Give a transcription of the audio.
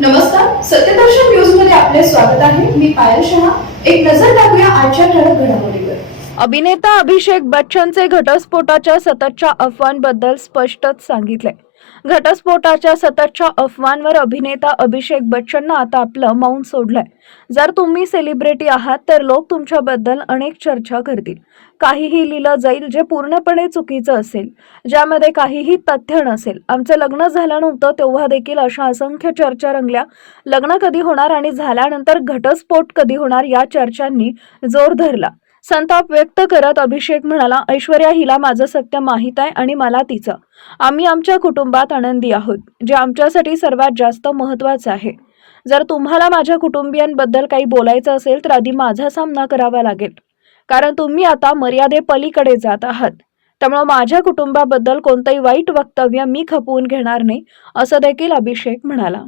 नमस्कार, सत्यदर्शन न्यूज मध्ये आपले स्वागत आहे. मी पायल शहा. एक नजर टाकूया आजच्या ठळक घडामोडीवर. अभिनेता अभिषेक बच्चनचे घटस्फोटाच्या सततच्या अफवांबद्दल स्पष्टच सांगितले. घटस्फोटाच्या सततच्या अफवांवर अभिनेता अभिषेक बच्चननं आता आपलं मौन सोडलंय. जर तुम्ही सेलिब्रिटी आहात तर लोक तुमच्याबद्दल अनेक चर्चा करतील. काहीही लिहिलं जाईल जे पूर्णपणे चुकीचं असेल, ज्यामध्ये काहीही तथ्य नसेल. आमचं लग्न झालं नव्हतं तेव्हा देखील अशा असंख्य चर्चा रंगल्या. लग्न कधी होणार आणि झाल्यानंतर घटस्फोट कधी होणार या चर्चांनी जोर धरला. संताप व्यक्त करत अभिषेक म्हणाला, ऐश्वर्या हिला माझं सत्य माहीत आहे आणि मला तिचं. आम्ही आमच्या कुटुंबात आनंदी आहोत, जे आमच्यासाठी सर्वात जास्त महत्त्वाचं आहे. जर तुम्हाला माझ्या कुटुंबियांबद्दल काही बोलायचं असेल तर आधी माझा सामना करावा लागेल, कारण तुम्ही आता मर्यादेपलीकडे जात आहात. त्यामुळे माझ्या कुटुंबाबद्दल कोणतंही वाईट वक्तव्य मी खपवून घेणार नाही, असं देखील अभिषेक म्हणाला.